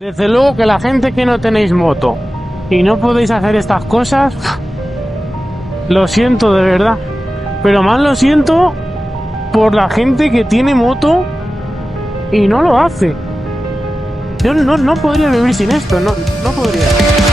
Desde luego que la gente que no tenéis moto y no podéis hacer estas cosas, lo siento de verdad. Pero más lo siento por la gente que tiene moto y no lo hace. Yo no podría vivir sin esto, no podría.